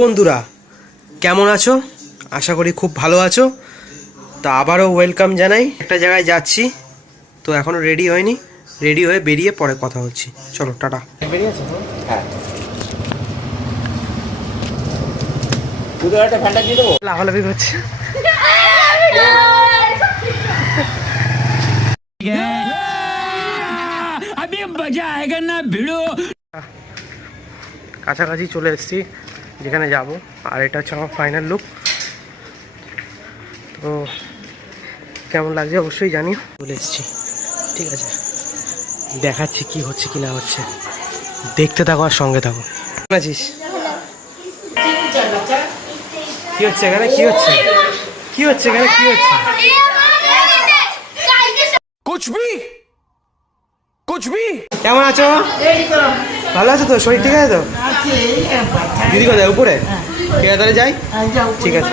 বন্ধুরা কেমন আছো? আশা করি খুব ভালো আছো। তা আবারও ওয়েলকাম জানাই। একটা জায়গায় যাচ্ছি, তো এখনো রেডি হয়নি। রেডি হয়ে বেরিয়ে পরে কথা হচ্ছি। চলো টাটা। বেরিয়েছো? হ্যাঁ, একটা ফ্যানটা দিয়ে দেবো। লাফালাফি করছে। কাছাকাছি চলে এসেছি যেখানে যাব, আর এটা হচ্ছে আমার ফাইনাল লুক। তো কেমন লাগছে অবশ্যই জানি। চলে এসেছি, ঠিক আছে, দেখাচ্ছি কি হচ্ছে কি না হচ্ছে। দেখতে থাকো আর সঙ্গে থাকো। কেমন আছিস? কি হচ্ছে এখানে? কি হচ্ছে? কি হচ্ছে এখানে? কি হচ্ছে? কেমন আছো? ভালো আছো তো? শরীর ঠিক আছে তো? দিদি কোথায়? উপরে? ঠিক আছে, তাহলে যাই। ঠিক আছে,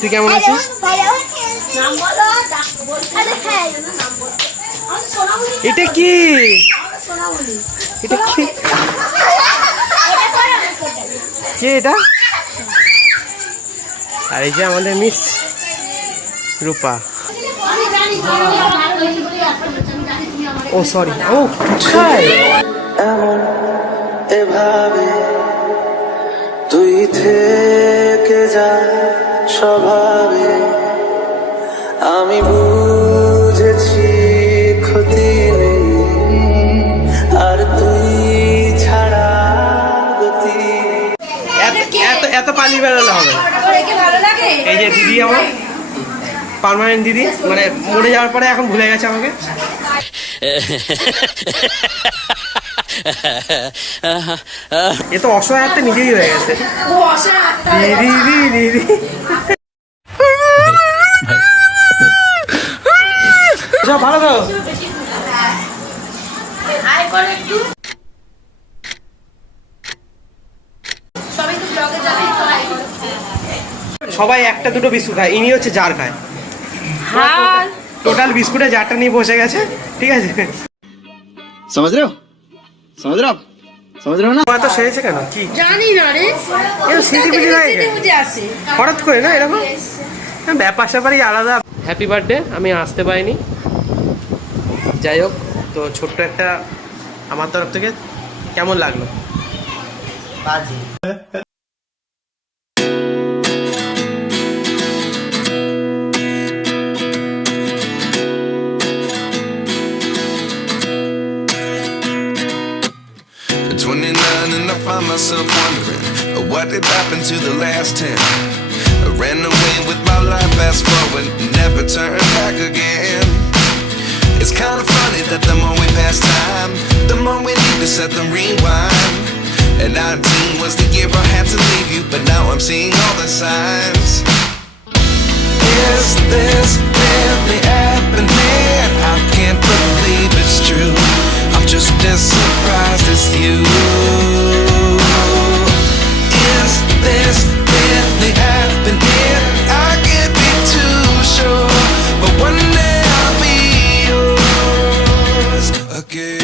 তুই কেমন আছিস? এটা কি? এটা কি? কে এটা? আর এই যে আমাদের মিস রূপা। ও সরি, ও কোথায়? এমন এভাবে তুই থেকে যা স্বভাবে, আমি বুঝেছি ক্ষতি নেই, আর তুই ছাড়া গতি। এত পালিয়ে বেড়ালে হবে না। এই যে দিদি আমার পার্মানেন্ট দিদি, মানে মরে যাওয়ার পরে এখন ভুলে গেছে আমাকে। এ তো অসহায় হাতে নিজেই হয়ে গেছে। দিদি দিদি সব ভালো তো? সবাই একটা দুটো বিস্কুট খায়, ইনি হচ্ছে জার খায়। টোটাল বিস্কুটে জারটা নিয়ে বসে গেছে, ঠিক আছে। समझ रहे हो ना? এত সেরেছে কেন কি জানি না রে, হঠাৎ করে না এরকম ব্যাপার স্যাপারই আলাদা। হ্যাপি বার্থডে, আমি আসতে পারিনি। যাই হোক, তো ছোট্ট একটা আমার তরফ থেকে কেমন লাগলো? বাজে। And I find myself wondering what did happen to the last 10. I ran away with my life, fast forward, never turn back again. It's kind of funny that the more we pass time, the more we need to set the rewind. And 19 was the year I had to leave you, but now I'm seeing all the signs. Is this really happening? I can't believe it's true. I'm just as surprised as you. Is this really happening? I can't be too sure, but one day I'll be yours again.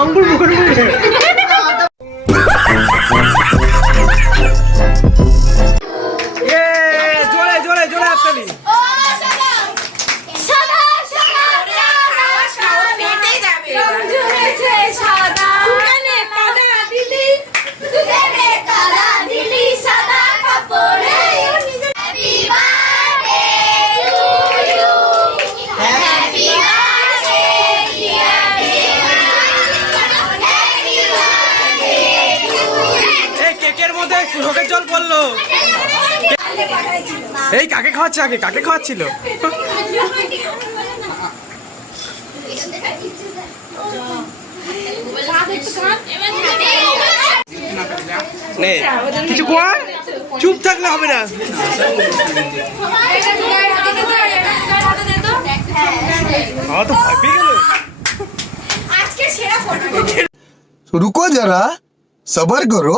আঙ্গুল মুখের মধ্যে জোরে জোরে জোরে হাততালি। চোখের জল পড়লো। এই কাকে খাওয়াচ্ছে? আগে কাকে খাওয়াচ্ছিল? নে কিছু কর, চুপ থাকলে হবে না। আমার তো ভয় পেয়ে গেল। रुको जरा सबर करो।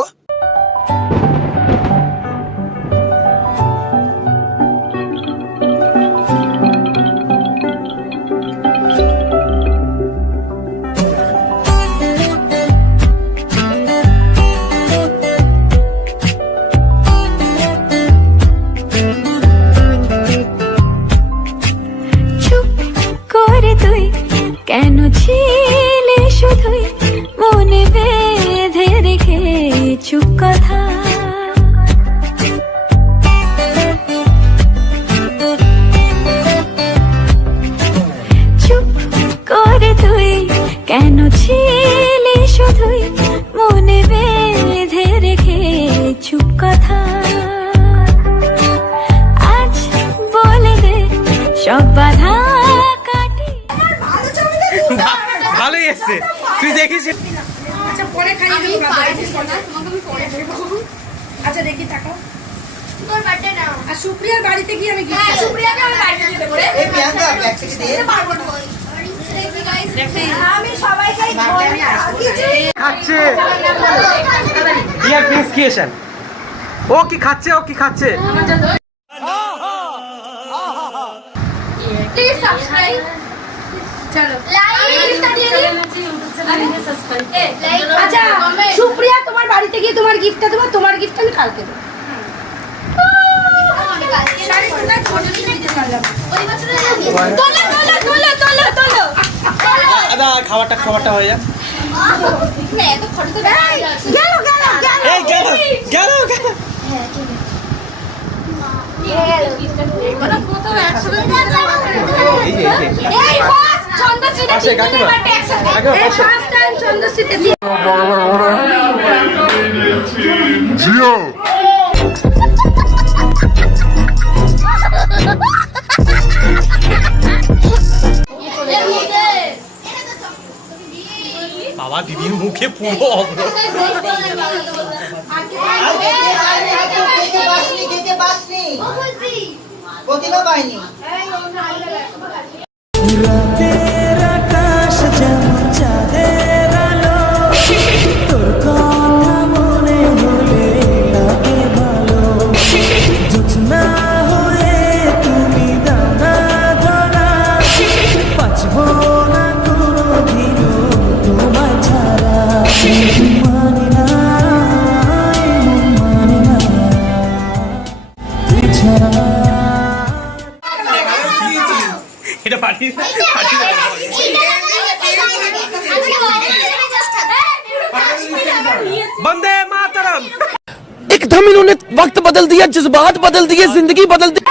চুপ করে তুই কেন ছিলে শুধুই মনে বেঁধে রেখে চুপ কথা চুপ করে তুই কেন ছিলে শুধুই মনে বেঁধে রেখে চুপ কথা আজ বলে দে সব বাধা কাটি ভালোই এসছে, তুই দেখিস। আচ্ছা পরে খাইয়ে দেবো আচ্ছা দেখি তাকাও তোর বার্থডে নাও আর সুপ্রিয়ার বাড়িতে গিয়ে আমি হ্যাঁ সুপ্রিয়াকে আমি বাড়িতে দিয়ে দেবো রে এই প্রিয়াঙ্কা ব্যাগ থেকে দিয়ে পারবো না আমি সবাইকে খাচ্ছে ডিয়ার প্রিন্স ক্রিয়েশন। ও কি খাচ্ছে, ও কি খাচ্ছে? প্লিজ সাবস্ক্রাইব চলো লাইক দিয়ে দিন আচ্ছা সুপ্রিয়া তোমার বাড়িতে গিয়ে তোমার গিফটটা দেবো, তোমার গিফট আমি কালকে দেবো। শাড়ি সুন্দর ছোট ছোট দিতে পারলাম। ওই বছরে তোলো তোলো তোলো তোলো তোলো দাদা খাবারটা হয়ে যাক। না এত ফটো তো গেল গেল গেল এই গেল গেল গেল। এই ফার্স্ট চন্দ্রশ্রীতে পাশে কাকিমা। বার্থডে একসাথে কাকিমা এই পাশে। ফার্স্ট টাইম চন্দ্রশ্রীতে বাবা দিদির মুখে পুরো অভ্র। প্রতিভা পাইনি রাতের আকাশ যেমন চাঁদের আলো, তোর কথা মনে হলে লাগে ভালো। জোছনা হয়ে তুমি দানা ধরা, বাঁচবো না কোনোদিনও তোমায় ছাড়া। মানে না, মানে না তুই ছাড়া। এটা পারি বন্দে মাতরম। एकदम इन्होंने वक्त बदल दिया, जज्बात बदल दिए, जिंदगी बदल दी।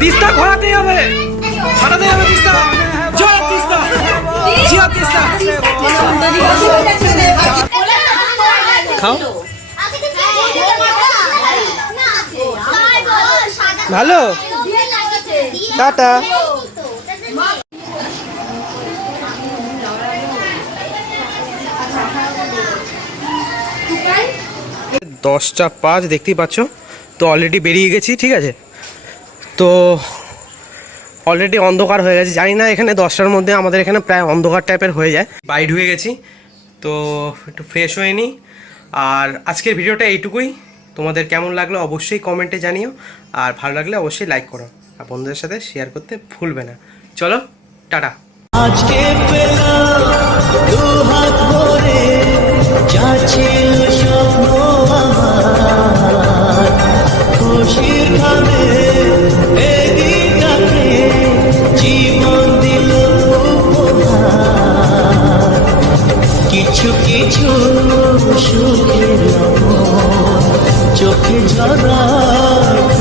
তিস্তা ঘোরাতেই হবে, ঘোরাতেই হবে তিস্তা। জয় তিস্তা, জিয়া তিস্তা। খাও ভালো, টাটা। 10:05 দেখতেই পাচ্ছ। তো অলরেডি বেরিয়ে গেছি, ঠিক আছে। তো অলরেডি অন্ধকার হয়ে গেছে, জানি না এখানে 10টার মধ্যে আমাদের এখানে প্রায় অন্ধকার টাইপের হয়ে যায়। বাইরে ঢুকে গেছি, তো একটু ফ্রেশ হয়ে নিই। আর আজকের ভিডিওটা এইটুকুই। তোমাদের কেমন লাগলো অবশ্যই কমেন্টে জানিও, আর ভালো লাগলে অবশ্যই লাইক করো, আর বন্ধুদের সাথে শেয়ার করতে ভুলবে না। চলো টাটা। আজকে